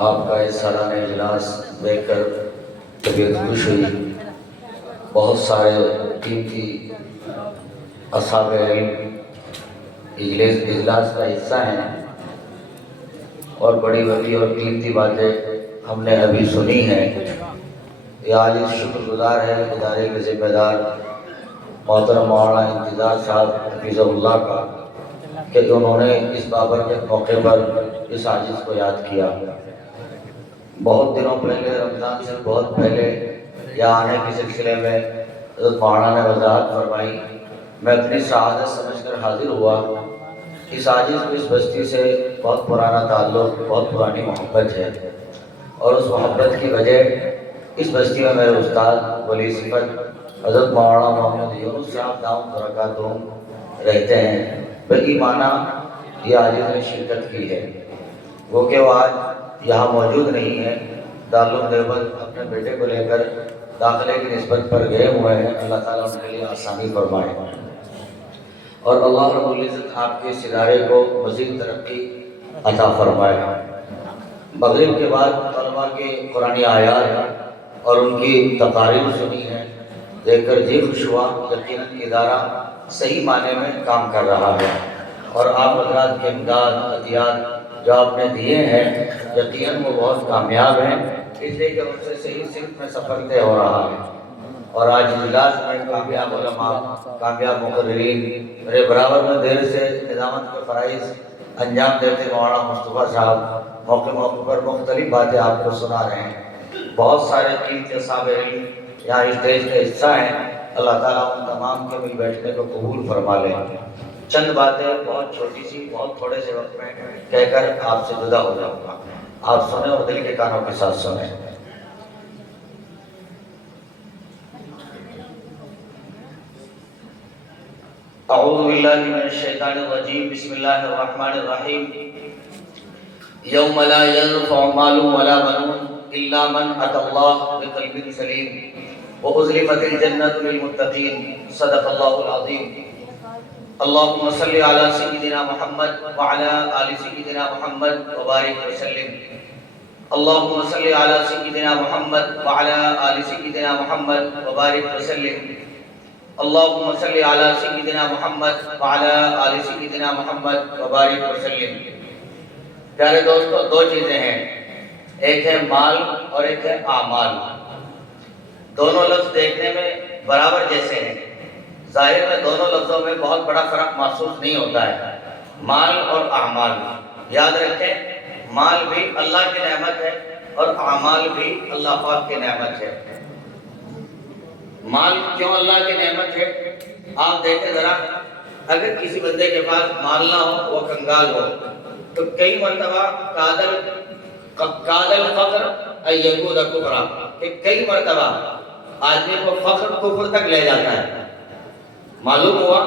آپ کا یہ سالانہ اجلاس دیکھ کر طبیعت خوش ہوئی۔ بہت سارے قیمتی اصحاب علم اجلاس کا حصہ ہیں اور بڑی بڑی اور قیمتی باتیں ہم نے ابھی سنی ہیں۔ یہ عاجز شکر گزار ہے ادارے کے ذمہ دار محترم مولانا انتظار صاحب حفظ اللہ کا کہ انہوں نے اس بابرکت موقع پر اس عاجز کو یاد کیا۔ بہت دنوں پہلے، رمضان سے بہت پہلے یہاں آنے کے سلسلے میں حضرت مولانا نے وضاحت فرمائی۔ میں اپنی سعادت سمجھ کر حاضر ہوا۔ اس عاجز کو اس بستی سے بہت پرانا تعلق، بہت پرانی محبت ہے، اور اس محبت کی وجہ اس بستی میں میرے استاد ولی صفت حضرت مولانا محمد یونس صاحب دامت برکاتہم رہتے ہیں۔ بالایمانہ یہ عاجز نے شرکت کی ہے، وہ کہ وہ آج یہاں موجود نہیں ہے۔ دارالعلوم دیوبند اپنے بیٹے کو لے کر داخلے کی نسبت پر گئے ہوئے ہیں۔ اللہ تعالیٰ ان کے لیے آسانی فرمائے، اور اللہ رب العزت آپ کے اس ادارے کو مزید ترقی عطا فرمائے۔ مغرب کے بعد طلباء کے قرآنی آیات اور ان کی تقاریر سنی ہے، دیکھ کر جی خوش ہوا۔ یقیناً ادارہ صحیح معنی میں کام کر رہا ہے، اور آپ حضرات کے امداد عطیات جو آپ نے دیے ہیں یقیناً وہ بہت کامیاب ہیں، اس لیے کہ ان سے صحیح سمت میں سفر طے ہو رہا ہے۔ اور آج اجلاس میں کامیاب علماء، کامیاب مقررین، میرے برابر میں دیر سے نظامت کے فرائض انجام دیتے مولانا مصطفیٰ صاحب موقع موقع پر مختلف باتیں آپ کو سنا رہے ہیں۔ بہت سارے قیمتی اصحاب علم یہاں اسٹیج کا حصہ ہیں۔ اللہ تعالیٰ ان تمام کے مل بیٹھنے کو قبول فرما لیں۔ چند باتیں بہت چھوٹی سی، بہت تھوڑے سے وقت میں کہہ کر آپ سے جدا ہو جاؤں گا، آپ سنیں اور دل کے کانوں کے ساتھ سنیں۔ اعوذ باللہ من الشیطان الرجیم، بسم اللہ الرحمن الرحیم۔ یوم لا ينفع مال ولا بنون الا من اتى الله بقلب سلیم وازلفت الجنۃ للمتقین، صدق اللہ العظیم۔ اللہم صل علی سیدنا محمد وعلی آل سیدنا محمد وبارک وسلم۔ اللہم صل علی سیدنا محمد وعلی آل سیدنا محمد وبارک وسلم۔ اللہم صل علی سیدنا محمد وعلی آل سیدنا محمد وبارک وسلم۔ پیارے دوستو، دو چیزیں ہیں، ایک ہے مال اور ایک ہے اعمال۔ دونوں لفظ دیکھنے میں برابر جیسے ہیں، ظاہر میں دونوں لفظوں میں بہت بڑا فرق محسوس نہیں ہوتا ہے، مال اور اعمال۔ یاد رکھیں، مال بھی اللہ کی نعمت ہے اور اعمال بھی اللہ پاک کی نعمت ہے۔ مال کیوں اللہ کی نعمت ہے؟ آپ دیکھیں ذرا، اگر کسی بندے کے پاس مال نہ ہو، وہ کنگال ہو، تو کئی مرتبہ قاد الفقر ان یکون کفرا، کہ کئی مرتبہ آدمی کو فقر کفر تک لے جاتا ہے۔ معلوم ہوا،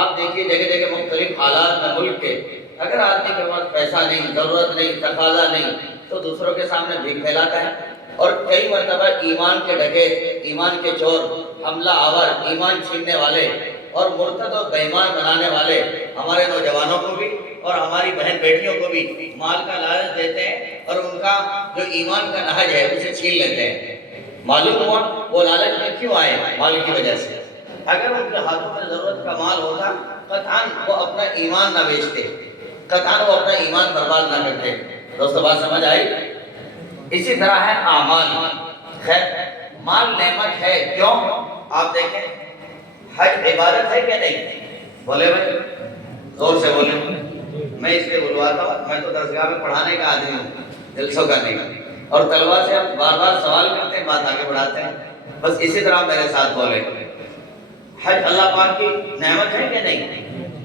آپ دیکھیے جگہ جگہ مختلف حالات میں ملک کے، اگر آدمی کے پاس پیسہ نہیں، ضرورت نہیں، تقاضا نہیں، تو دوسروں کے سامنے بھیک پھیلاتا ہے۔ اور کئی مرتبہ ایمان کے ڈکیت، ایمان کے چور، حملہ آور، ایمان چھیننے والے اور مرتد و بے ایمان بنانے والے ہمارے نوجوانوں کو بھی اور ہماری بہن بیٹیوں کو بھی مال کا لالچ دیتے ہیں، اور ان کا جو ایمان کا نہج ہے اسے چھین لیتے ہیں۔ معلوم ہوا وہ لالچ میں کیوں آئے؟ مال کی وجہ سے۔ اگر ان کے ہاتھوں میں ضرورت کا مال ہوتا، قطعاً وہ اپنا ایمان نہ بیچتے، قطعاً وہ اپنا ایمان برباد نہ کرتے۔ دوستو بات سمجھ آئی؟ اسی طرح ہے اعمال۔ خیر، مال نعمت ہے، کیوں؟ آپ دیکھیں، حج عبادت ہے کہ نہیں؟ بولے بھائی، زور سے بولے۔ میں اس لیے بلواتا ہوں، میں تو درسگاہ میں پڑھانے کا آدمی ہوں، جلسوں کا نہیں، اور طلباء سے ہم بار بار سوال کرتے ہیں، بات آگے بڑھاتے ہیں، بس اسی طرح میرے ساتھ بولے۔ حج اللہ پاک کی نعمت ہے کہ نہیں؟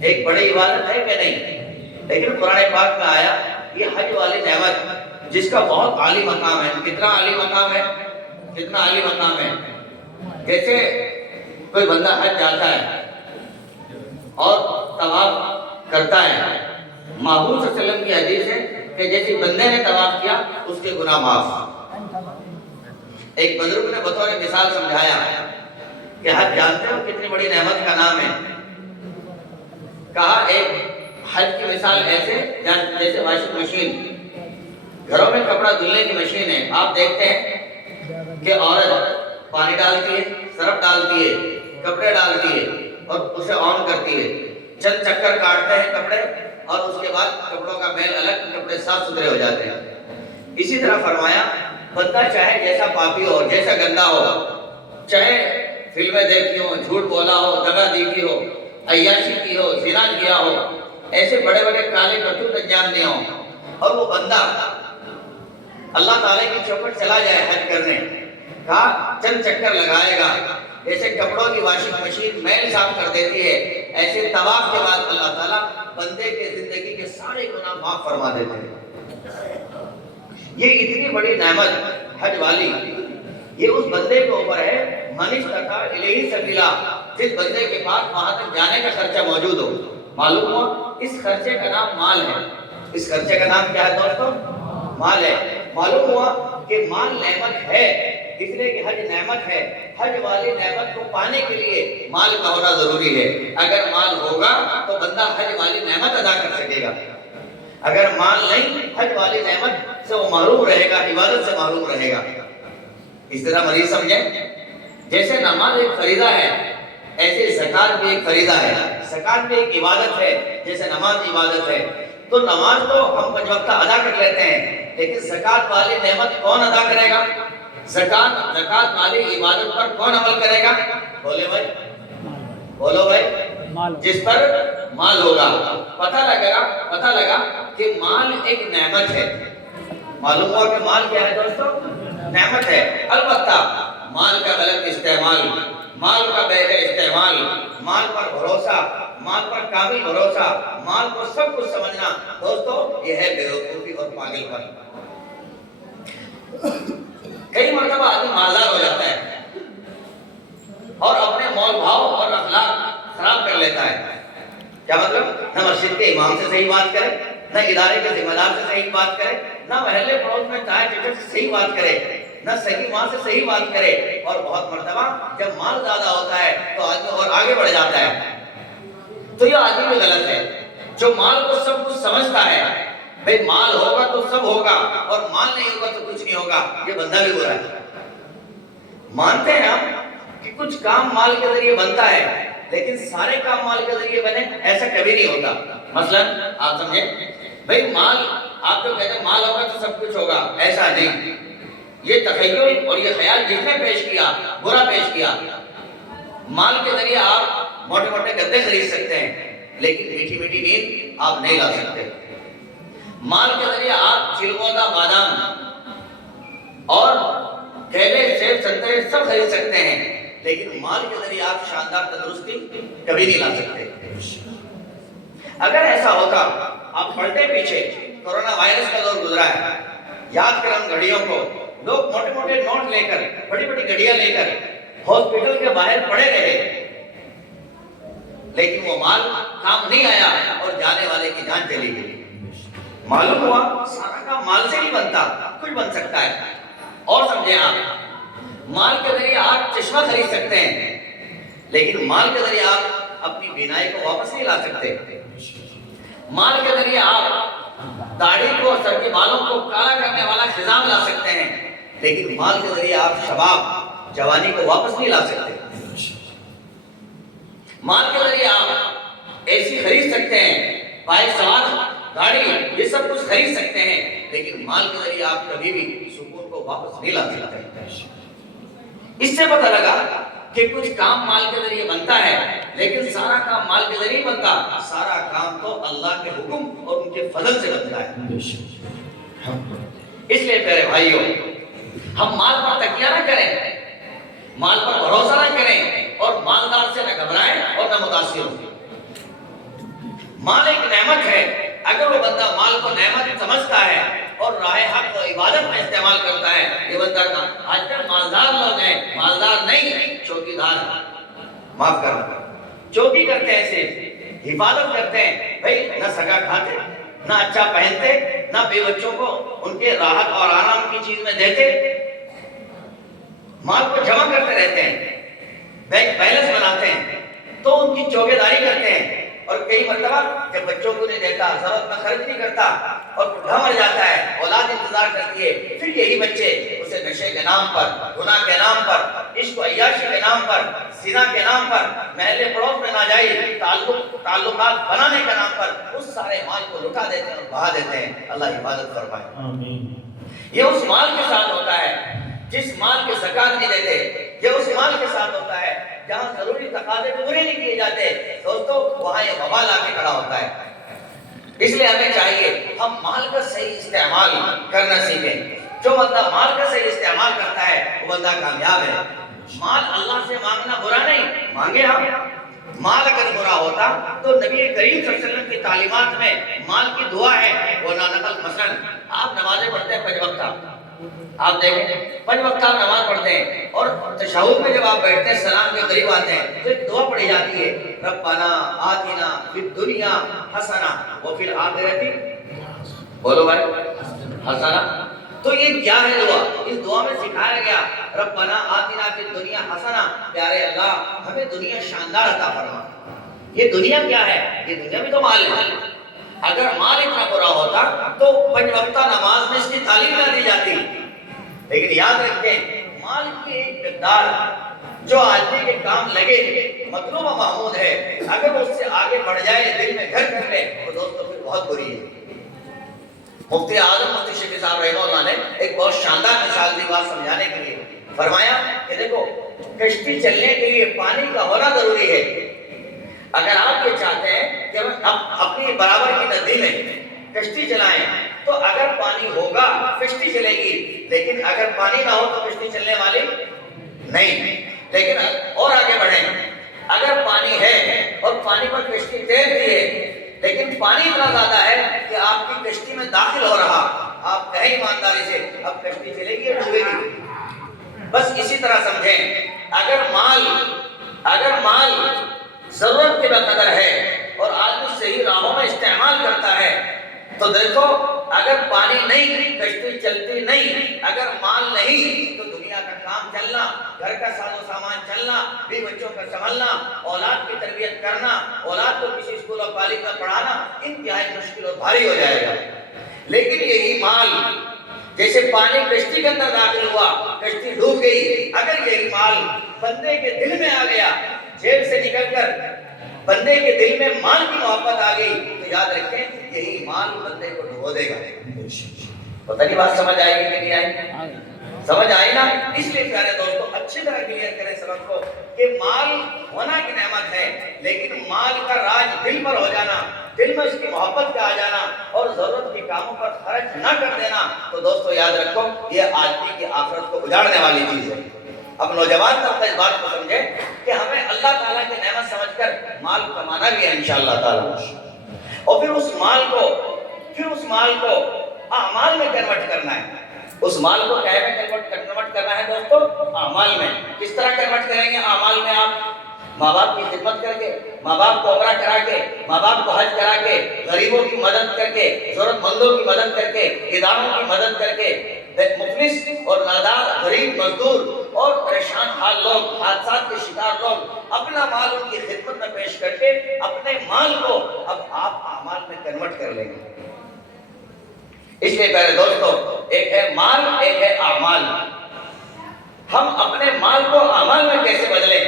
ایک بڑی عبادت ہے کہ نہیں؟ لیکن قرآن پاک میں آیا یہ حج والی نعمت جس کا بہت عالی مقام ہے۔ کتنا عالی مقام ہے؟ کتنا عالی مقام ہے؟ جیسے کوئی بندہ حج جاتا ہے اور طواف کرتا ہے، محبوب صلی اللہ علیہ وسلم کی حدیث ہے کہ جیسے بندے نے طواف کیا اس کے گناہ معاف۔ ایک بزرگ نے بطور مثال سمجھایا کہ حج جانتے ہو کتنی بڑی نعمت کا نام ہے؟ کہا ایک حج کی مثال ایسے جیسے واشنگ مشین، گھروں میں کپڑا دھلنے کی مشین ہے، آپ دیکھتے ہیں کہ عورت پانی ڈالتی ہے، سرف ڈالتی ہے، کپڑے ڈالتی ہے اور اسے آن کرتی ہے، چند چکر کاٹتے ہیں کپڑے اور اس کے بعد کپڑوں کا میل الگ، کپڑے صاف ستھرے ہو جاتے ہیں۔ اسی طرح فرمایا بندہ چاہے جیسا پاپی ہو، جیسا گندا ہو، چاہے فلمیں دیکھی ہو، جھوٹ بولا ہو، دغا دی کی ہو، عیاشی کی ہو، زنا کیا ہو، ایسے بڑے بڑے کالے کرتوت انجام دیا ہو، اور وہ بندہ اللہ تعالیٰ کی چوکھٹ چلا جائے حج کرنے کا، چند چکر لگائے گا، جیسے کپڑوں کی واشنگ مشین میل صاف کر دیتی ہے، ایسے طواف کے بعد اللہ تعالیٰ بندے کے زندگی کے سارے گناہ معاف فرما دیتے ہیں۔ یہ اتنی بڑی نعمت حج والی، یہ اس بندے کے اوپر ہے، من استطاع الیہ سبیلا، جس بندے کے پاس وہاں تک جانے کا خرچہ موجود ہو۔ معلوم ہوا اس خرچے کا نام مال ہے۔ اس خرچے کا نام کیا ہے دوستو؟ مال ہے۔ معلوم ہوا کہ مال نعمت ہے، اس لیے کہ حج نعمت ہے۔ حج والی نعمت کو پانے کے لیے مال کا ہونا ضروری ہے۔ اگر مال ہوگا تو بندہ حج والی نعمت ادا کر سکے گا، اگر مال نہیں حج والی نعمت سے وہ محروم رہے گا، عبادت سے محروم رہے گا۔ اس طرح مریض سمجھیں، جیسے نماز ایک فریضہ ہے، ایسے زکوٰۃ بھی ایک فریضہ ہے۔ زکوٰۃ بھی ایک عبادت ہے، جیسے نماز عبادت ہے۔ تو نماز تو ہم 5 وقت ادا کر لیتے ہیں، لیکن زکوٰۃ والی نعمت کون ادا کرے گا؟ زکوٰۃ والی عبادت پر کون عمل کرے گا؟ بولے بھائی، بولو بھائی، جس پر مال ہوگا۔ پتہ لگا کہ مال ایک نعمت ہے۔ معلوم ہوا کہ مال کیا ہے دوستو؟ نعمت ہے۔ البتہ مال کا غلط استعمال، مال کا بے جا استعمال، مال پر بھروسہ، مال پر کامل بھروسہ، مال کو سب کچھ سمجھنا، دوستو یہ ہے بیوقوفی اور پاگل پن۔ کئی مرتبہ آدمی مالدار ہو جاتا ہے اور اپنے مول بھاؤ اور اخلاق خراب کر لیتا ہے۔ کیا مطلب؟ نہ مسجد کے امام سے صحیح بات کرے، نہ ادارے کے ذمہ دار سے صحیح بات کرے، نہ محلے پڑوس میں چائے چچڑ سے صحیح بات کرے، نہ صحیح ماں سے صحیح بات کرے، اور بہت مرتبہ جب مال زیادہ ہوتا ہے تو آدمی اور آگے بڑھ جاتا ہے۔ تو یہ آدمی بھی غلط ہے جو مال کو سب کچھ سمجھتا ہے، بھئی مال ہوگا تو سب ہوگا اور مال نہیں ہوگا تو کچھ نہیں ہوگا، یہ بندہ بھی برا ہے۔ مانتے ہیں ہم کہ کچھ کام مال کے ذریعے بنتا ہے، لیکن سارے کام مال کے ذریعے بنے ایسا کبھی نہیں ہوتا۔ مثلا آپ سمجھیں، بھئی مال، آپ جو کہتے ہیں مال ہوگا تو سب کچھ ہوگا، ایسا نہیں۔ یہ تخیل اور یہ خیال جس نے پیش کیا، برا پیش کیا۔ مال کے ذریعے آپ موٹے موٹے گدے خرید سکتے ہیں، لیکن میٹھی میٹھی نیند آپ نہیں لا سکتے۔ مال کے ذریعے آپ چلگوزہ بادام اور کیلے، سیب، سنترے سب خرید سکتے ہیں، لیکن مال کے ذریعے آپ شاندار تندرستی کبھی نہیں لا سکتے۔ اگر ایسا ہوتا، آپ پلٹے پیچھے، کورونا وائرس کا دور گزرا ہے، یاد کریں ان گھڑیوں کو، لوگ موٹے موٹے نوٹ لے کر، بڑی بڑی گھڑیاں لے کر ہاسپٹل کے باہر پڑے رہے، لیکن وہ مال کام نہیں آیا اور جانے والے کی جان چلی گئی۔ معلوم ہوا سارا کام مال سے نہیں بنتا، کچھ بن سکتا ہے۔ اور سمجھیں آپ، مال کے ذریعے آپ چشمہ خرید سکتے ہیں، لیکن مال کے ذریعے آپ اپنی بینائی کو واپس نہیں لا سکتے۔ مال کے ذریعے آپ داڑھی کو، سر کے بالوں کو کالا کرنے والا خزام لا سکتے ہیں، لیکن مال کے ذریعے آپ شباب، جوانی کو واپس نہیں لا سکتے۔ مال کے ذریعے آپ اے سی خرید سکتے ہیں، بائک سوار گاڑی، یہ سب کچھ خرید سکتے ہیں، لیکن مال کے ذریعے آپ کبھی بھی سکون کو واپس نہیں لا سکتے۔ اس سے پتہ لگا کہ کچھ کام مال کے ذریعے بنتا ہے، لیکن سارا کام مال کے ذریعے بنتا، سارا کام تو اللہ کے حکم اور ان کے فضل سے بنتا ہے۔ اس لیے پیارے بھائیوں، ہم مال پر تکیہ نہ کریں، مال پر بھروسہ نہ کریں، اور مالدار سے نہ گھبرائیں اور نہ متاثر ہوں۔ مال ایک نعمت ہے، اگر وہ بندہ مال کو نعمت سمجھتا ہے اور راہ حق و عبادت میں استعمال کرتا ہے، یہ بندہ کا آج کل مالدار لوگ ہیں، مالدار نہیں، چوکی دار، معاف کرنا، چوکی کرتے ہیں، صرف حفاظت کرتے ہیں، بھائی نہ سگا کھاتے، نہ اچھا پہنتے، نہ بے بچوں کو ان کے راحت اور آرام کی چیز میں دیتے، مال کو جمع کرتے رہتے ہیں، بینک بیلنس بناتے ہیں، تو ان کی چوکے داری کرتے ہیں، اور کئی مرتبہ جب بچوں کو نہیں دیتا، ضرورت میں خرچ نہیں کرتا، اور بوڑھا مر جاتا ہے، اولاد بعد انتظار کرتی ہے، پھر یہی بچے اسے نشے کے نام پر، گناہ کے نام پر، عشق و عیاشی کے نام پر، زنا کے نام پر، محلے پڑوس میں ناجائز تعلقات بنانے کے نام پر اس سارے مال کو لٹا دیتے ہیں اور بہا دیتے ہیں۔ اللہ حفاظت فرمائے۔ آمین۔ یہ اس مال کے ساتھ ہوتا ہے جس مال کے زکات نہیں دیتے، یہ اس مال کے ساتھ ہوتا ہے جہاں ضروری تقاضے پورے نہیں کیے جاتے، دوستو وہاں یہ وبال آ کے کھڑا ہوتا ہے۔ اس لیے ہمیں چاہیے ہم مال کا صحیح استعمال کرنا سیکھیں۔ جو بندہ مال کا صحیح استعمال کرتا ہے وہ بندہ کامیاب ہے۔ مال اللہ سے مانگنا برا نہیں، مانگے ہم۔ مال اگر برا ہوتا تو نبی کریم صلی اللہ علیہ وسلم کی تعلیمات میں مال کی دعا ہے وہ نہ نقل۔ مثلا آپ نمازیں پڑھتے ہیں 5 وقت، آپ دیکھیں 5 وقت آپ نماز پڑھتے ہیں اور تشہد میں جب آپ بیٹھتے ہیں سلام کے قریب آتے ہیں تو ایک دعا پڑھی جاتی ہے، ربنا آتنا فی الدنیا حسنہ وفی الآخرۃ، بولو بھائی، حسنہ۔ تو یہ کیا ہے دعا؟ اس دعا میں سکھایا گیا ربنا آتنا فی الدنیا حسنہ، پیارے اللہ ہمیں دنیا شاندار عطا فرما۔ یہ دنیا کیا ہے؟ یہ دنیا میں تو مال ہے۔ اگر مال اتنا برا ہوتا تو 5 وقتہ نماز میں اس کی تعلیم نہ دی جاتی۔ لیکن یاد رکھیں مال کی ایک مقدار جو آدمی کے کام لگے مطلوب و محمود ہے، اگر اس سے آگے بڑھ جائے دل میں گھر کر لے تو دوستو پھر بہت بری ہے۔ مفتی اعظم مفتی شفیع صاحب رحمہ اللہ نے ایک بہت شاندار مثال دی بات سمجھانے کے لیے، فرمایا کہ دیکھو کشتی چلنے کے لیے پانی کا ہونا ضروری ہے۔ اگر آپ یہ چاہتے ہیں کہ ہم اپنی برابر کی ندی میں کشتی چلائیں تو اگر پانی ہوگا کشتی چلے گی، لیکن اگر پانی نہ ہو تو کشتی چلنے والی نہیں۔ لیکن اور آگے بڑھیں، اگر پانی ہے اور پانی پر کشتی تیرتی ہے لیکن پانی اتنا زیادہ ہے کہ آپ کی کشتی میں داخل ہو رہا، آپ کہیں ایمانداری سے اب کشتی چلے گی یا ڈوبے گی؟ بس اسی طرح سمجھیں، اگر مال ضرورت کے بقدر ہے اور آدمی صحیح راہوں میں استعمال کرتا ہے تو دیکھو اگر پانی نہیں کشتی چلتی نہیں، اگر مال نہیں تو دنیا کا کام چلنا، گھر کا ساز و سامان چلنا، بھی بچوں کا سنبھلنا، اولاد کی تربیت کرنا، اولاد کو کسی اسکول اور کالج میں پڑھانا انتہائی مشکل اور بھاری ہو جائے گا۔ لیکن یہی مال جیسے پانی کشتی کے اندر داخل ہوا، کشتی ڈوب گئی، اگر یہی مال بندے کے دل میں آ گیا، جیب سے نکل کر بندے کے دل میں مال کی محبت آ گئی تو یاد رکھیں یہی مال بندے کو ڈبو دے گا۔ پتہ نہیں بات سمجھ آئے گی کہ نہیں آئی؟ سمجھ آئی نا؟ اس لیے پیارے دوستو اچھی طرح کلیئر کریں سبق کو کہ مال ہونا کی نعمت ہے، لیکن مال کا راج دل پر ہو جانا، دل میں اس کی محبت کا آ جانا اور ضرورت کے کاموں پر خرچ نہ کر دینا تو دوستو یاد رکھو یہ آدمی کی آخرت کو اجاڑنے والی چیز ہے۔ اب نوجوان طبقہ اس بات کو سمجھے کہ ہمیں اللہ تعالیٰ کی نعمت سمجھ کر مال کمانا بھی ہے انشاءاللہ تعالیٰ، اور پھر اس مال کو اعمال میں کنورٹ کرنا ہے۔ اس مال کو کیا میں کنورٹ کرنا ہے دوستو؟ اعمال میں۔ کس طرح کنورٹ کریں گے اعمال میں؟ آپ ماں باپ کی خدمت کر کے، ماں باپ کو عمرہ کرا کے، ماں باپ کو حج کرا کے، غریبوں کی مدد کر کے، ضرورت مندوں کی مدد کر کے، اداروں کی مدد کر کے، مفلس اور نادار غریب مزدور اور پریشان حال لوگ، حادثات کے شکار لوگ اپنا مال ان کی خدمت میں پیش کر کے اپنے مال کو اب آپ اعمال میں کنورٹ کر لیں گے۔ اس لیے پیارے دوستو ایک ہے مال، ایک ہے اعمال۔ ہم اپنے مال کو اعمال میں کیسے بدلیں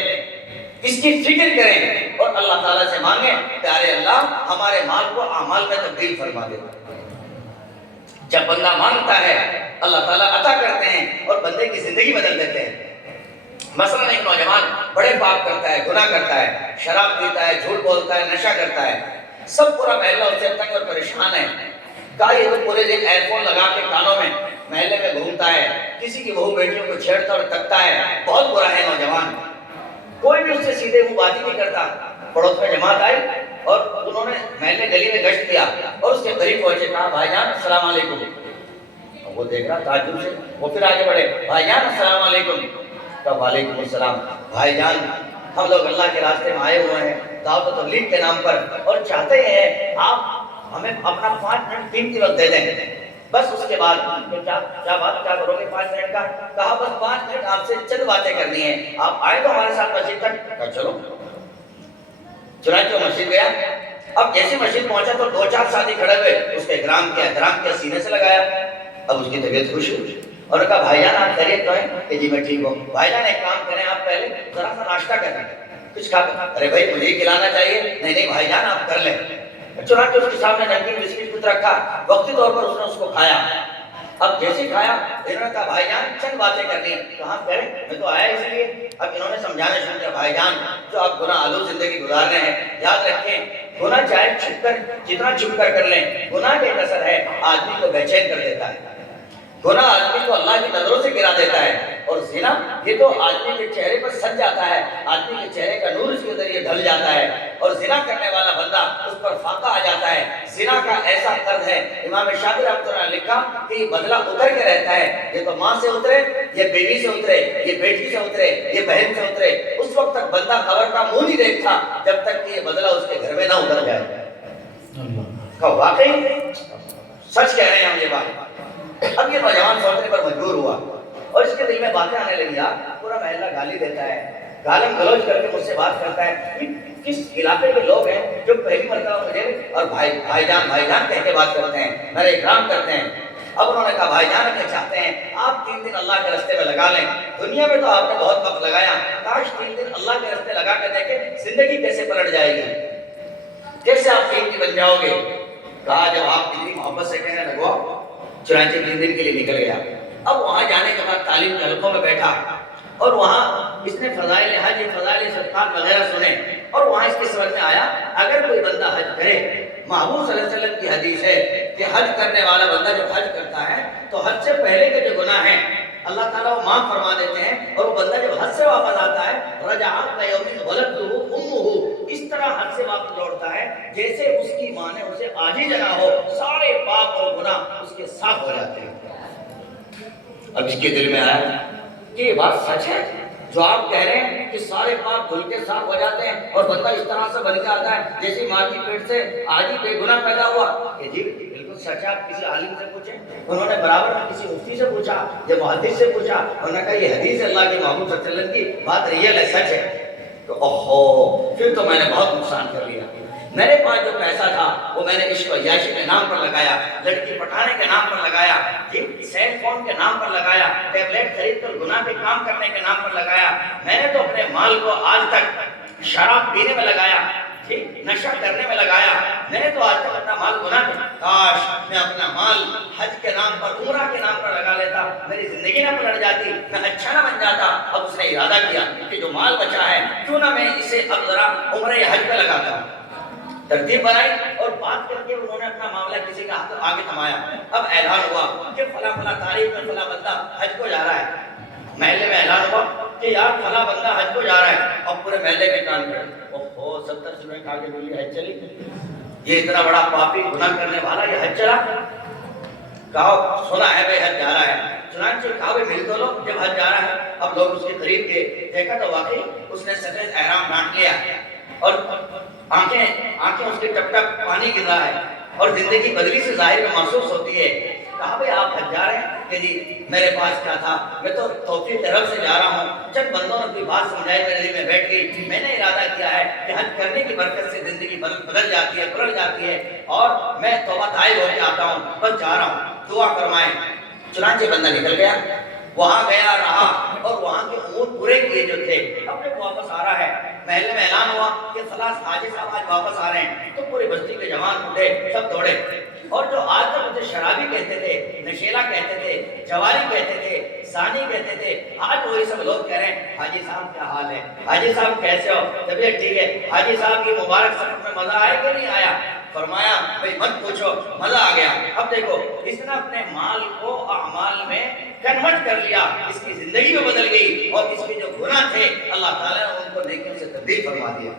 اس کی فکر کریں اور اللہ تعالیٰ سے مانگیں پیارے اللہ ہمارے مال کو اعمال میں تبدیل فرما دے۔ جب بندہ مانگتا ہے اللہ تعالیٰ عطا کرتے ہیں اور بندے کی زندگی بدل دیتے ہیں۔ مثلا ایک نوجوان بڑے پاپ کرتا ہے، گناہ کرتا ہے، شراب پیتا ہے، جھوٹ بولتا ہے، نشہ کرتا ہے، سب پورا محلہ اس سے تنگ اور پریشان ہے۔ یہ تو پورے دن ایئر فون لگا کے کانوں میں محلے میں گھومتا ہے، کسی کی بہو بیٹیوں کو چھیڑتا اور تکتا ہے، بہت برا ہے نوجوان۔ کوئی بھی اس سے سیدھے منہ بات ہی نہیں کرتا۔ پڑوس میں جماعت آئی اور انہوں نے محلے گلی میں گشت کیا اور اس کے قریب پہنچے، کہا بھائی جان السلام علیکم۔ وہ دیکھ رہا تعجب سے، وہ پھر آگے بڑھے، بھائی جان السلام علیکم۔ کہا وعلیکم السلام۔ بھائی جان ہم لوگ اللہ کے راستے میں آئے ہوئے ہیں دعوت و تبلیغ کے نام پر اور چاہتے ہیں آپ ہمیں اپنا 5 منٹ قیمتی وقت دے دیں، بس اس کے بعد کیا بات کیا کرو گے 5 منٹ کا؟ کہا بس 5 منٹ آپ سے چند باتیں کرنی ہیں، آپ آئے تو ہمارے ساتھ مسجد تک۔ کہا چلو۔ چنانچہ مسجد گیا۔ اب جیسے مسجد پہنچا تو 2-4 ساتھی کھڑے ہوئے، اس کے احترام کیا سینے سے لگایا، اب اس کی طبیعت خوش ہوئی اور کہا بھائی جان آپ خیریت تو ہیں؟ کہ جی میں ٹھیک ہوں. بھائی جان ایک کام کریں, آپ پہلے ذرا سا ناشتہ کریں, کچھ کھا کر. ارے بھائی مجھے ہی کھلانا چاہیے. نہیں نہیں بھائی جان آپ کر لیں. چنانچہ اس کے سامنے نمکین بسکٹ کچھ رکھا, وقتی طور پر اس نے اس کو کھایا. اب جیسے کھایا انہوں نے کہا بھائی جان چند باتیں کرنی ہیں. تو ہم کہہ رہے میں تو آیا اس لیے. اب انہوں نے سمجھانا شروع کیا, بھائی جان جو آپ گناہ آلود زندگی گزار رہے ہیں, یاد رکھیں گناہ چاہے چھپ کر جتنا چھپ کر لیں, گناہ کے اثر ہے آدمی کو بے چین کر دیتا ہے. گناہ آدمی کو اللہ کی نظروں سے گرا دیتا ہے. اور زنا یہ تو آدمی کے چہرے پر سج جاتا ہے, آدمی کے چہرے کا نور اس کے ذریعے ڈھل جاتا ہے, اور زنا کرنے والا بندہ اس پر فاقہ آ جاتا ہے. زنا کا ایسا قرض ہے, امام شافعی رحمۃ اللہ نے لکھا کہ یہ بدلہ اتر کے رہتا ہے. یہ تو ماں سے اترے, یہ بیوی سے اترے, یہ بیٹی سے اترے, یہ بہن سے اترے, اس وقت تک بندہ قبر کا منہ نہیں دیکھتا جب تک کہ یہ بدلہ اس کے گھر میں نہ اتر جائے. واقعی سچ کہہ رہے ہیں ہم یہ بات. اب یہ نوجوان سوچنے پر مجبور ہوا اور اس کے دل میں باتیں آنے لگی, پورا محلہ گالی دیتا ہے, گالم گلوچ کر کے مجھ سے بات کرتا ہے. کس علاقے کے لوگ ہیں جو پہلی مرتبہ مجھے اور بھائی جان کہہ کے بات کرتے ہیں, میرے اکرام کرتے ہیں. اب انہوں نے کہا بھائی جان اگر چاہتے ہیں آپ 3 دن اللہ کے راستے میں لگا لیں, دنیا میں تو آپ نے بہت وقت لگایا, کاش 3 دن اللہ کے راستے لگا کے دیکھیں زندگی کیسے پلٹ جائے گی, کیسے آپ قیمتی بن جاؤ گے. کہا جب آپ اتنی محبت سے کہنے لگو. چنانچہ 3 دن کے لیے نکل گیا. اب وہاں جانے کے بعد تعلیم کے حلقوں میں بیٹھا اور وہاں اس نے فضائل حج, فضائل صدقات وغیرہ سنے, اور وہاں اس کے سمجھ میں آیا اگر کوئی بندہ حج کرے, محبوب صلی اللہ علیہ وسلم کی حدیث ہے کہ حج کرنے والا بندہ جب حج کرتا ہے تو حج سے پہلے کے جو گناہ ہیں اللہ تعالیٰ وہ معاف فرما دیتے ہیں, اور وہ بندہ جب حج سے واپس آتا ہے رجعت یوم ولدتہ امہ, اس طرح حج سے واپس لوٹتا ہے جیسے اس کی ماں نے اسے آج ہی جنا ہو. سارے پاپ اور گناہ اس کے صاف ہو جاتے ہیں. اب اس کے دل میں آیا کہ یہ بات سچ ہے جو آپ کہہ رہے ہیں کہ سارے پاپ دھل کے صاف ہو جاتے ہیں اور بندہ اس طرح سے بن کے آتا ہے جیسے ماں کی پیٹ سے آج ہی بے گناہ پیدا ہوا. کہ جی بالکل سچ ہے. آپ کسی عالم سے پوچھیں. انہوں نے برابر میں کسی مفتی سے پوچھا یا محدث سے پوچھا, انہوں نے کہا یہ حدیث اللہ کے محبوب صلی اللہ علیہ وسلم کی بات ریئل ہے, سچ ہے. تو اوہو پھر تو میں نے بہت نقصان کر لیا. میرے پاس جو پیسہ تھا وہ میں نے عشق و عیاشی کے نام پر لگایا, لڑکی پٹانے کے نام پر لگایا, سیل فون کے نام پر لگایا, ٹیبلیٹ خرید کر گناہ کے کام کرنے کے نام پر لگایا. میں نے تو اپنے مال کو آج تک شراب پینے میں لگایا, نشہ کرنے میں لگایا. میں نے تو آج تک اپنا مال گناہ میں, کاش میں اپنا مال حج کے نام پر, عمرہ کے نام پر لگا لیتا, میری زندگی نہ پلٹ جاتی, میں اچھا نہ بن جاتا. اب اس نے ارادہ کیا کہ جو مال بچا ہے کیوں نہ میں اسے اب ذرا عمرہ حج پہ لگاتا. ترتیب بنائی اور بات کر کے انہوں نے اپنا معاملہ کسی کا ہاتھ آگے تھمایا. اب اعلان ہوا کہ فلاں فلاں تاریخ میں فلاں بندہ حج کو جا رہا ہے. محلے میں اعلان ہوا کہ یار فلاں بندہ حج کو جا رہا ہے. اب پورے محلے کے کان پڑے, اوہو 70 سے کھا کے بولی حج چلی, یہ اتنا بڑا پاپی گناہ کرنے والا یہ حج چلا. کہا سنا ہے بھائی حج جا رہا ہے. چنانچہ کہا بھائی مل تو لو, جب حج جا رہا ہے اب لوگ اس کے قریب گئے, دیکھا تو واقعی اس نے سفید احرام ڈانٹ لیا اور آنکھیں اس کے ٹپ ٹپ پانی گر رہا ہے اور زندگی بدلی سے ظاہر میں محسوس ہوتی ہے. کہا بھائی آپ حج جا رہے ہیں؟ کہ جی میرے پاس کیا تھا, میں تو توفیق رب سے جا رہا ہوں. چند بندوں نے کوئی بات سمجھائی, میرے دل میں بیٹھ گئی. میں نے ارادہ کیا ہے کہ حج کرنے کی برکت سے زندگی بدل جاتی ہے, پلٹ جاتی ہے, اور میں توبہ طائب ہو کے آتا ہوں, بس جا رہا ہوں, دعا فرمائیں. چنانچہ بندہ نکل گیا, وہاں گیا رہا اور وہاں کے امور پورے کیے جو تھے. اب جب واپس آ رہا ہے محلے میں اعلان ہوا کہ فلاں حاجی صاحب آج واپس آ رہے ہیں, تو پوری بستی کے جوان اٹھے, سب دوڑے. اور جو آج تک مجھے شرابی کہتے تھے, نشیلا کہتے تھے, جواری کہتے تھے, ثانی کہتے تھے, آج وہی سب لوگ کہہ رہے ہیں حاجی صاحب کیا حال ہے, حاجی صاحب کیسے ہو, طبیعت ٹھیک ہے, حاجی صاحب کی مبارک سفر میں مزہ آیا کہ نہیں آیا. فرمایا بھئی مت پوچھو, مزہ آ گیا. اب دیکھو اس نے اپنے مال کو اعمال میں کنورٹ کر لیا, اس کی زندگی میں بدل گئی, اور اس کے جو گناہ تھے اللہ تعالیٰ نے ان کو نیکیوں سے تبدیل فرما دیا.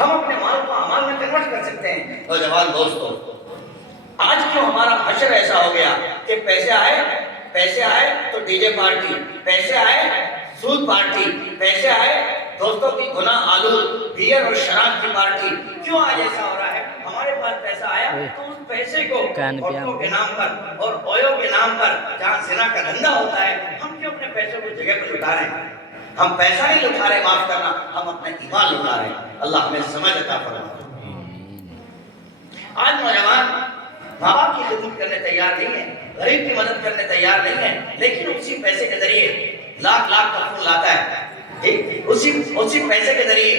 ہم اپنے مال کو اعمال میں کنورٹ کر سکتے ہیں. نوجوان دوستو, آج کیوں ہمارا حشر ایسا ہو گیا کہ پیسے آئے تو ڈی جے پارٹی, پیسے آئے سود پارٹی, پیسے آئے دوستوں کی گناہ آلود بیئر اور شراب کی پارٹی. کیوں آج ایسا ہو رہا ہے؟ ہمارے پاس پیسہ آیا تو اس پیسے کو فوٹو کے نام پر اور اویو کے نام پر جہاں زنا کا دھندا ہوتا ہے, ہم کیوں اپنے پیسوں کو جگہ پر لٹا رہے ہیں؟ ہم پیسہ نہیں لٹا رہے, معاف کرنا, ہم اپنے ایمان لٹا رہے ہیں. اللہ ہمیں سمجھ عطا فرمائے. آج نوجوان ماں باپ کی خدمت کرنے تیار نہیں ہے, غریب کی مدد کرنے تیار نہیں ہے, لیکن اسی پیسے کے ذریعے لاکھ لاکھ کا فون لاتا ہے, اسی پیسے کے ذریعے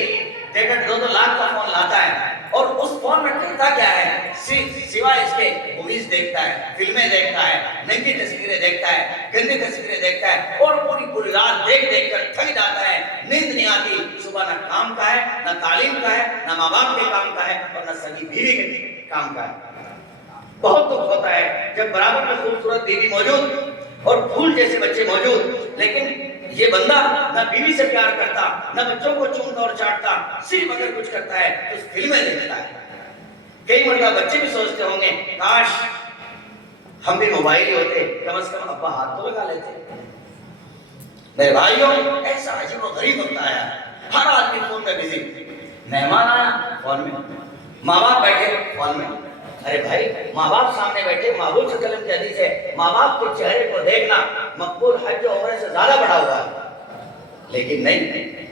1.5-2 لاکھ کا فون لاتا ہے, اور اس فون میں کرتا کیا ہے, سوائے اس کے موویز دیکھتا ہے, فلمیں دیکھتا ہے, ننگی تصویریں دیکھتا ہے, گندی تصویریں دیکھتا ہے, اور پوری رات دیکھ کر تھک جاتا ہے, نیند نہیں آتی. صبح نہ کام کا ہے, نہ تعلیم کا ہے, نہ ماں باپ کے کام کا ہے, اور نہ سگی بیوی کے کام کا ہے. بہت دکھ ہوتا ہے جب برابر میں خوبصورت بیوی موجود اور پھول جیسے بچے موجود, لیکن یہ بندہ نہ بیوی سے پیار کرتا, نہ بچوں کو چومتا اور چاٹتا, صرف اگر کچھ کرتا ہے تو فلمیں دیکھتا ہے. کئی مرتبہ بچے بھی سوچتے ہوں گے کاش ہم بھی موبائل ہی ہوتے, کم از کم ابا ہاتھ تو لگا لیتے. میرے بھائیوں, ایسا عجیب و غریب وقت آیا, ہر آدمی فون میں بزی, مہمان آیا فون میں, ماں باپ بیٹھے فون میں. ارے بھائی, ماں باپ سامنے بیٹھے, محبوب صلی اللہ علیہ وسلم کی حدیث ہے ماں باپ کے چہرے کو دیکھنا مقبول حج و عمرے سے زیادہ بڑا ہوا ہے. لیکن نہیں,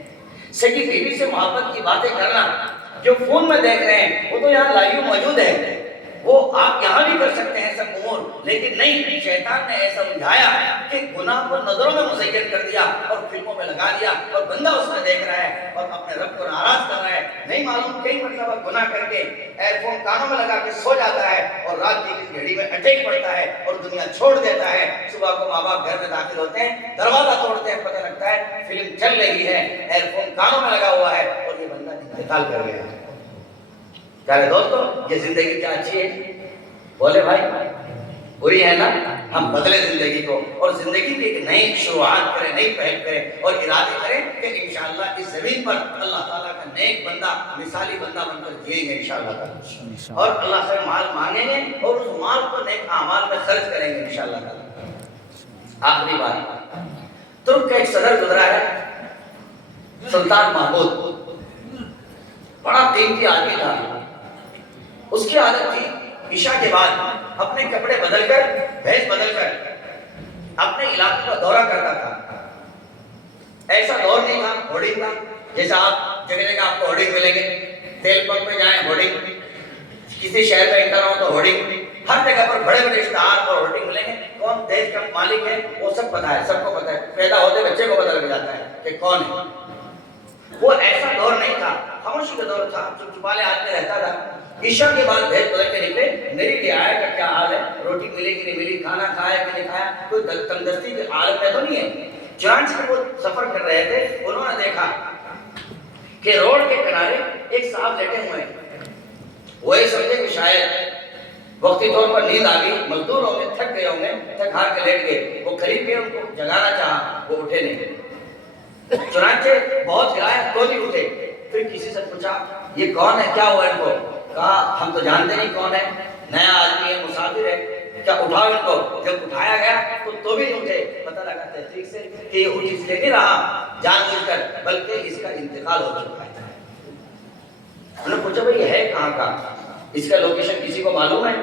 سگی بیوی سے محبت کی باتیں کرنا جو فون میں دیکھ رہے ہیں وہ تو یہاں لائیو موجود ہے, وہ آپ یہاں بھی کر سکتے ہیں سب امور. لیکن نہیں, شیطان نے ایسا الجھایا کہ گناہ کو نظروں میں مزین کر دیا اور فلموں میں لگا دیا, اور بندہ اس میں دیکھ رہا ہے اور اپنے رب کو ناراض کر رہا ہے. نہیں معلوم کئی مرتبہ گناہ کر کے ایئر فون کانوں میں لگا کے سو جاتا ہے, اور رات کی گھڑی میں اٹیک پڑتا ہے اور دنیا چھوڑ دیتا ہے. صبح کو ماں باپ گھر میں داخل ہوتے ہیں, دروازہ توڑتے ہیں, پتہ لگتا ہے فلم چل رہی ہے, ایئر فون کانوں میں لگا ہوا ہے, اور یہ بندہ انتقال کر گیا ہے. کہہ رہے دوستو, یہ زندگی کیا اچھی ہے؟ بولے بھائی بری ہے نا. ہم بدلے زندگی کو, اور زندگی کی ایک نئی شروعات کریں, نئی پہل کریں, اور ارادے کریں کہ انشاءاللہ اس زمین پر اللہ تعالیٰ کا نیک بندہ, مثالی بندہ بن کر جئیں گے انشاءاللہ تعالیٰ, اور اللہ سے مال مانگیں گے اور اس مال کو نیک اعمال میں خرچ کریں گے انشاءاللہ تعالیٰ. آخری بات, ترک کا ایک صدر گزرا ہے, سلطان محمود, بڑا قیمتی آدمی تھا. اس کی عادت تھی عشاء کے بعد اپنے کپڑے بدل کر, بھیس بدل کر اپنے علاقے کا دورہ کرتا تھا. ایسا دور نہیں تھا ہورڈنگ کا, جیسا آپ جگہ جگہ آپ کو ہورڈنگ ملیں گے, تیل پمپ پہ جائیں ہورڈنگ, کسی شہر میں انٹر ہو تو ہورڈنگ, ہر جگہ پر بڑے بڑے اشتہار اور ہورڈنگ ملیں گے. کون دیش کا مالک ہے وہ سب پتا ہے, سب کو پتا ہے, پیدا ہوتے بچے کو پتا لگ جاتا ہے کہ کون ہے. وہ ایسا دور نہیں تھا, خاموشی کا دور تھا, چپ چپالے آدمی رہتا تھا. عشاء کے بعد بھیس بدل کے نکلے, میری رعایا کا کیا حال ہے, روٹی ملے کہ نہیں ملی, کھانا کھایا کہ نہیں کھایا, کوئی تندرستی کے عالم میں تو نہیں ہے. چنانچہ وہ سفر کر رہے تھے, انہوں نے دیکھا کہ روڈ کے کنارے ایک صاحب لیٹے ہوئے ہیں. وہ یہ سمجھے کہ شاید وقتی طور پر نیند آ گئی, مزدور ہوں گے, تھک گئے ہوں گے, تھک ہار کے لیٹ گئے. وہ قریب گئے, ان کو جگانا چاہا, وہ اٹھے نہیں. چنانچہ بہت ہلایا تو نہیں اٹھے. پھر کسی سے پوچھا یہ کون ہے, کیا ہوا ان کو؟ کہا ہم تو جانتے نہیں کون ہے, نیا آدمی ہے, مسافر ہے, کیا اٹھاؤ ان کو. جب اٹھایا گیا تو بھی نہیں اٹھے. پتہ لگا تحقیق سے کہ یہ اٹھ اس لیے نہیں رہا جان بوجھ کر, بلکہ اس کا انتقال ہو چکا ہے. انہوں نے پوچھا بھائی یہ ہے کہاں کا, اس کا لوکیشن کسی کو معلوم ہے؟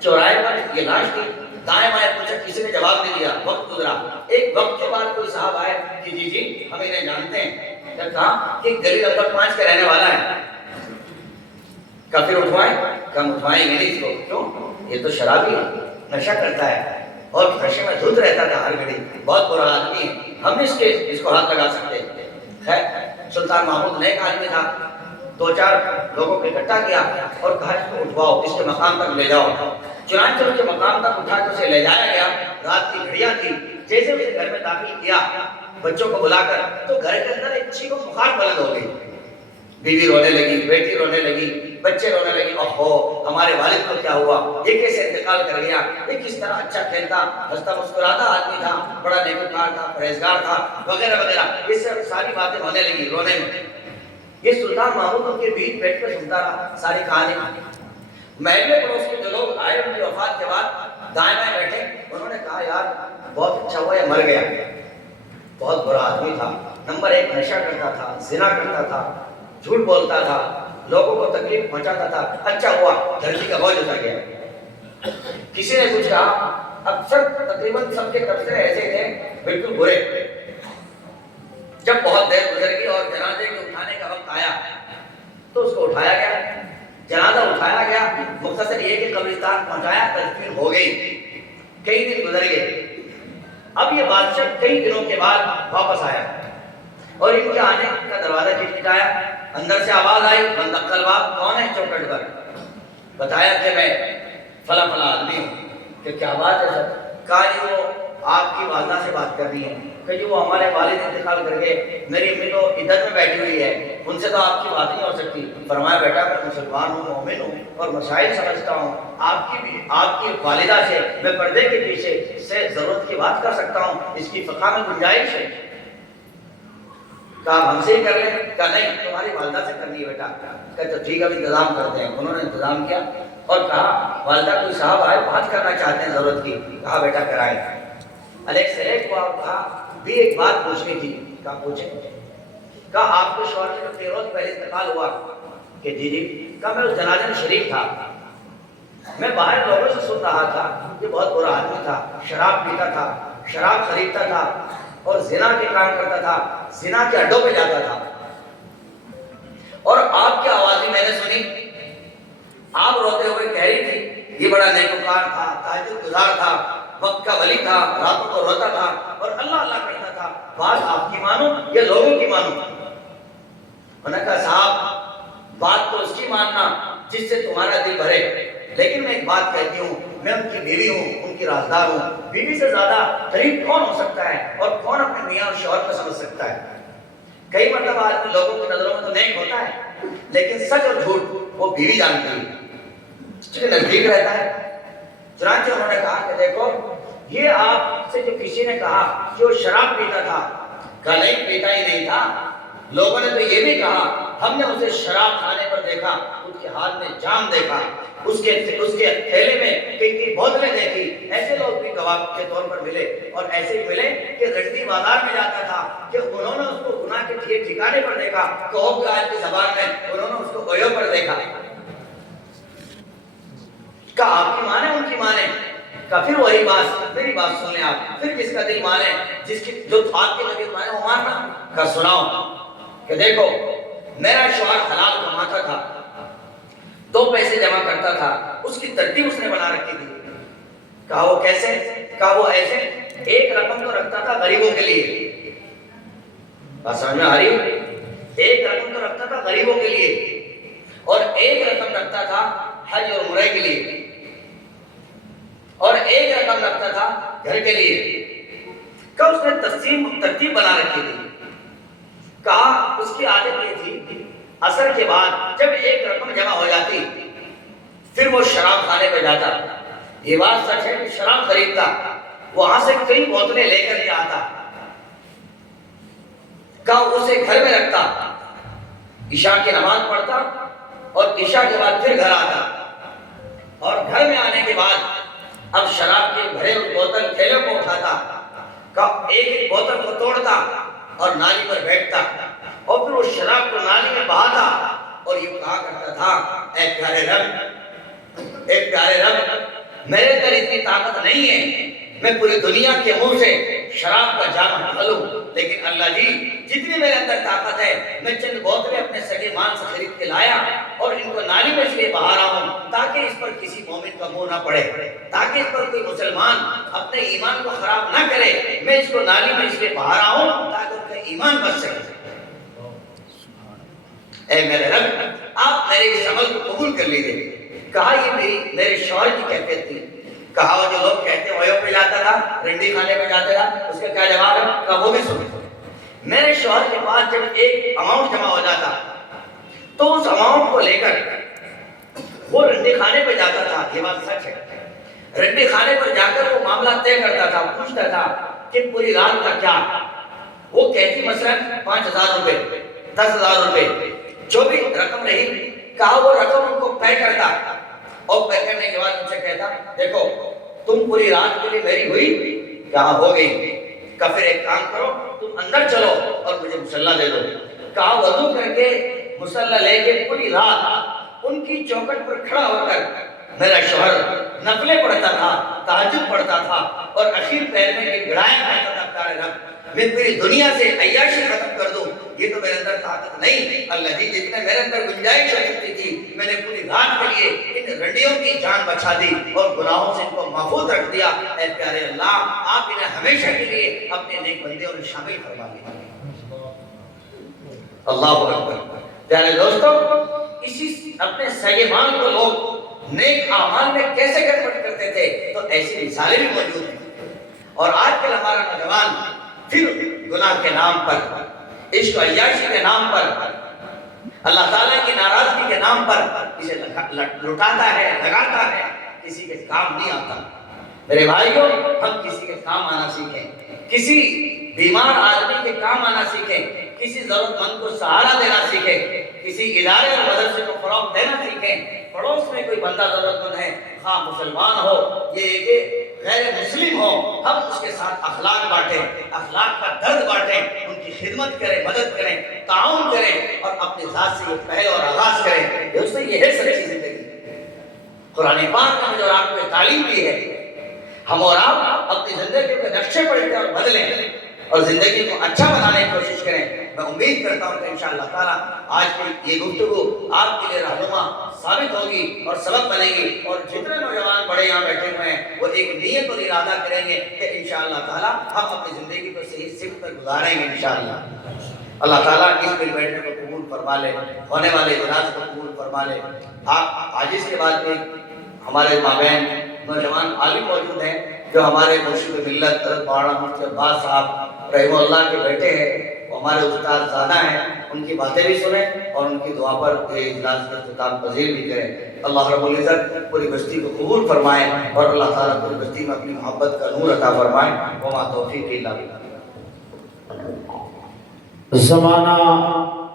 چوراہے پر یہ لاش تھی. دائیں بائیں پوچھا, کسی نے جواب نہیں دیا. وقت گزرا, ایک وقت کے بعد کوئی صاحب آئے کہ جی جی ہم انہیں جانتے ہیں. جب کہا کہ گلی نمبر 5 کا رہنے والا ہے. کہا پھر اٹھوائیں؟ کہا اٹھوائیں گے نہیں اس کو. کیوں؟ یہ تو شرابی ہے, نشہ کرتا ہے, اور نشے میں دھت رہتا تھا ہر گھڑی, بہت برا آدمی ہے, ہم اس کو ہاتھ لگا سکتے. خیر, سلطان محمود نیک آدمی تھا, 2-4 لوگوں کو اکٹھا کیا اور کہا اس کو اٹھواؤ, اس کے مقام تک لے جاؤ. چنانچہ اس کے مقام تک اٹھا کے اسے لے جایا گیا. رات کی گھڑیاں تھی. جیسے اسے گھر میں داخل کیا بچوں کو بلا کر, تو گھر کے اندر ایک چیخ و پکار بلند ہو گئی. بیوی رونے لگی, بیٹی رونے لگی, بچے رونے لگی. اوہو, ہمارے والد کو کیا ہوا, یہ کیسے انتقال کر گیا. یہ کس طرح اچھا کھیلتا, ہنستا مسکراتا آدمی تھا, بڑا نیکوکار تھا, پرہیزگار تھا, وغیرہ وغیرہ. یہ سب ساری باتیں ہونے لگی رونے میں. یہ سلطان محمود ان کے بیچ بیٹھ کر سنتا رہا ساری کہانی. محلے پڑوس کے جو لوگ آئے ان کی وفات کے بعد دائیں بائیں بیٹھے, انہوں نے کہا یار بہت اچھا ہوا یہ مر گیا, بہت برا آدمی تھا, نمبر 1 نشہ کرتا تھا, زنا کرتا تھا, جھوٹ بولتا تھا, لوگوں کو تکلیف پہنچاتا تھا, اچھا ہوا دھرتی کا بوجھ اتر گیا. کسی نے کچھ کہا, اکثر تقریباً سب کے تبصرے ایسے تھے بالکل برے. جب بہت دیر گزر گئی اور جنازے کے اٹھانے کا وقت آیا تو اس کو اٹھایا گیا. جنازہ اٹھایا گیا, مختصر یہ کہ قبرستان پہنچایا, تدفین ہو گئی, کئی دن گزر گئے. اب یہ بادشاہ کئی دنوں کے بعد واپس آیا اور ان کے آنے کا دروازہ کھٹکھٹایا. اندر سے آواز آئی, من دق الباب, کون ہے چوکھٹ پر؟ بتایا کہ میں فلاں فلاں آدمی ہوں. کہ کیا بات ہے سر؟ کہا جی وہ آپ کی والدہ سے بات کر رہی ہیں. کہ جی وہ ہمارے والد انتقال کر گئے, میری امی تو عدت میں بیٹھی ہوئی ہے, ان سے تو آپ کی بات نہیں ہو سکتی. فرمایا بیٹا میں مسلمان ہوں, مومن ہوں اور مسائل سمجھتا ہوں, آپ کی والدہ سے میں پردے کے پیچھے سے ضرورت کی بات کر سکتا ہوں, اس کی فقہ میں گنجائش ہے. کہا ہم سے ہی کر لیں؟ کہا نہیں, تمہاری والدہ سے کرنی ہے بیٹا. کہا تو ٹھیک ہے, انتظام کرتے ہیں. انہوں نے انتظام کیا اور کہا والدہ کوئی صاحب آئے, بات کرنا چاہتے ہیں ضرورت کی. کہا بیٹا کرائیں. الیک سے ایک ہوا, کہا بھی ایک بات پوچھنی تھی. کہا پوچھیں. کہا آپ کے شوہر سے جو 3 روز پہلے انتقال ہوا. کہ جی جی. کہا میں اس جنازے میں شریک تھا, میں باہر لوگوں سے سن رہا تھا, یہ بہت برا آدمی تھا, شراب پیتا تھا, شراب خریدتا تھا اور زنا کے کام کرتا تھا, زنا کے اڈوں پہ جاتا تھا. اور آپ کی آوازیں میں نے سنی, آپ روتے ہوئے کہہ رہی تھی یہ بڑا نیکوکار تھا, تہجد گزار تھا, وقت کا ولی تھا, راتوں کو روتا تھا اور اللہ اللہ کرتا تھا. بات آپ کی مانو یا لوگوں کی مانو؟ انہوں نے کہا صاحب بات تو اس کی ماننا جس سے تمہارا دل بھرے, لیکن میں ایک بات کہتی ہوں, میں ان کی بیوی ہوں, ان کی رازدار ہوں. بیوی سے زیادہ قریب کون ہو سکتا ہے اور کون اپنے میاں اور شوہر کو سمجھ سکتا ہے؟ کئی مرتبہ آدمی لوگوں کی نظروں میں تو نیک ہوتا ہے, لیکن سچ اور جھوٹ وہ بیوی جانتی ہے, اس کے نزدیک رہتا ہے. چنانچہ انہوں نے کہا کہ دیکھو یہ آپ سے جو کسی نے کہا کہ وہ شراب پیتا تھا, کہا نہیں پیتا ہی نہیں تھا. لوگوں نے تو یہ بھی کہا ہم نے اسے شراب کھانے پر دیکھا, اس کے ہاتھ میں جام دیکھا, اس کے تھیلے میں کئی بوتلیں دیکھی. ایسے لوگ بھی گواہ کے طور پر ملے اور ایسے ہی ملے کہ رنڈی بازار میں جاتا تھا کہ انہوں نے اس کو گناہ کے ٹھکانے پر دیکھا, کہو کہ آج کی زبان میں انہوں نے اس کو اویو پر دیکھا. کہا آپ کی مانے ان کی مانے؟ کہا پھر وہی بات, میری بات سن لیں آپ, پھر جس کا دل مانے, جس کی جو آپ کی طبیعت مانے وہ ماننا. کہا سناؤ. کہ دیکھو میرا شوہر حلال کماتا تھا, 2 پیسے جمع کرتا تھا, اس کی ترتیب اس نے بنا رکھی تھی. کہا وہ کیسے؟ کہا وہ ایسے, ایک رقم تو رکھتا تھا غریبوں کے لیے, بات سمجھ میں آ رہی ہے؟ ایک رقم تو رکھتا تھا غریبوں کے لیے اور ایک رقم رکھتا تھا حج اور عمرے کے لیے اور ایک رقم رکھتا تھا گھر کے لیے. کہا اس نے ترتیب بنا رکھی تھی. کہا اس کی عادت یہ تھی عصر کے بعد جب ایک رقم جمع ہو جاتی پھر وہ شراب کھانے پہ جاتا. یہ بات سچ ہے کہ شراب خریدتا, وہاں سے کئی بوتلیں لے کر کے آتا. کہا اسے گھر میں رکھتا, عشاء کی نماز پڑھتا اور عشاء کے بعد پھر گھر آتا, اور گھر میں آنے کے بعد اب شراب کے بھرے ہوئے بوتل تھیلے کو اٹھاتا. کہا ایک ایک بوتل کو توڑتا اور نالی پر بیٹھتا اور پھر اس شراب کو نالی میں بہاتا اور یہ کہا کرتا تھا اے پیارے رب, اے پیارے رب, میرے اندر اتنی طاقت نہیں ہے میں پوری دنیا کے منہ سے شراب کا جام ہٹا لوں, لیکن اللہ جی جتنی میرے اندر طاقت ہے میں چند بوتلیں اپنے سگے مال سے خرید کے لایا اور ان کو نالی میں اس لیے بہا رہا ہوں تاکہ اس پر کسی مومن کا منہ نہ پڑے, تاکہ اس پر کوئی مسلمان اپنے ایمان کو خراب نہ کرے. میں اس کو نالی میں اس لیے بہا رہا ہوں تاکہ ان کا ایمان بچ سکے. اے میرے رب آپ میرے اس عمل کو قبول کر لیجیے. کہا یہ میرے شوہر کی کیفیت تھی. کہا وہ جو لوگ کہتے ہیں ویو پہ جاتا تھا, رنڈی کھانے پہ جاتا تھا, اس کا کیا جواب ہے؟ کہا وہ بھی سنو. میرے شوہر کے پاس جب ایک اماؤنٹ جمع ہو جاتا تو اس اماؤنٹ کو لے کر وہ رنڈی کھانے پہ جاتا تھا. یہ بات سچ ہے. رنڈی کھانے پر جا کر وہ معاملہ طے کرتا تھا, پوچھتا تھا کہ پوری رات کا کیا. وہ کہتی مثلا 5,000 روپے, 10,000 روپے, جو بھی رقم رہی. کہا وہ رقم ان کو پے کرتا اور پے کرنے کے بعد ان سے کہتا دیکھو تم پوری رات کے لیے میری ہوئی کہاں ہو گئی. کہا پھر ایک کام کرو تم اندر چلو اور مجھے مصلی دے دو. کہا وضو کر کے مصلی لے کے پوری رات ان کی چوکھٹ پر کھڑا ہو کر میرا شوہر نفلیں پڑھتا تھا, تہجد پڑھتا تھا اور اخیر پیر میں ایک گڑائیں کہتا تھا پیارے رب میں پوری دنیا سے عیاشی ختم کر دوں یہ تو میرے اندر طاقت نہیں، اللہ جی جتنے میرے اندر گنجائش ہو سکتی تھی میں نے پوری رات کے لیے ان رنڈیوں کی جان بچا دی اور گناہوں سے ان کو محفوظ رکھ دیا۔ اے پیارے اللہ آپ انہیں ہمیشہ کے لیے اپنے نیک بندیوں میں شامل فرما لیں۔ اللہ اکبر۔ پیارے دوستو، اسی اپنے سیبان کو لوگ نیک اعمال میں کیسے گڑبڑ کرتے تھے تو ایسی مثالیں بھی موجود ہیں۔ اور آج کل ہمارا نوجوان پھر گناہ کے نام پر، عشق و عیاشی کے نام پر، اللہ تعالیٰ کی ناراضگی کے نام پر اسے لٹاتا ہے، لگاتا ہے، کسی کے کام نہیں آتا۔ میرے بھائیوں، ہم کسی کے کام آنا سیکھیں، کسی بیمار آدمی کے کام آنا سیکھیں، کسی ضرورت مند کو سہارا دینا سیکھیں، کسی ادارے اور مدرسے کو فروغ دینا سیکھیں۔ پڑوس میں کوئی بندہ ضرورت مند ہے، خواہ مسلمان ہو یہ کہ غیر مسلم ہو، ہم اس کے ساتھ اخلاق بانٹیں، اخلاق کا درد بانٹیں، ان کی خدمت کریں، مدد کریں، تعاون کریں اور اپنی ذات سے یہ پہل اور آغاز کریں۔ دوستو یہ ہے سچی زندگی۔ قرآن پاک نے مجھے اور آپ کو تعلیم دی ہے، ہم اور آپ اپنی زندگی کے نقشے پڑھیں اور بدلیں اور زندگی کو اچھا بنانے کی کوشش کریں۔ میں امید کرتا ہوں کہ انشاءاللہ تعالیٰ آج کی یہ گفتگو آپ کے لیے رہنما ثابت ہوگی اور سبب بنے گی، اور جتنے نوجوان بڑے یہاں بیٹھے ہوئے ہیں وہ ایک نیت اور ارادہ کریں گے کہ انشاءاللہ تعالیٰ ہم اپنی زندگی کو صحیح سمت پر گزاریں گے انشاءاللہ۔ اللہ تعالیٰ اس مل بیٹھنے کو قبول فرما لے، ہونے والے اجلاس کو قبول فرما لے۔ آپ آج اس کے بعد میں ہمارے مابین نوجوان عالم موجود ہیں جو ہمارے مرشد ملت حضرت مولانا مفتی عباس صاحب رحمہ اللہ کے بیٹے ہیں، وہ ہمارے استاد زادہ ہیں، ان کی باتیں بھی سنیں اور ان کی دعا پر یہ اجلاس کا اختتام پذیر بھی کریں۔ اللہ رب العزت پوری بستی کو قبول فرمائے اور اللہ تعالیٰ پوری بستی میں اپنی محبت کا نور عطا فرمائے۔ وما توفیق الا باللہ۔ زمانہ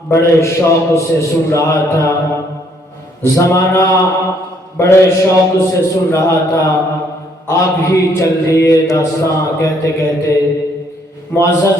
بڑے شوق سے سن رہا تھا، زمانہ بڑے شوق سے سن رہا تھا، آپ ہی چل دیے داستاں کہتے کہتے۔ معزز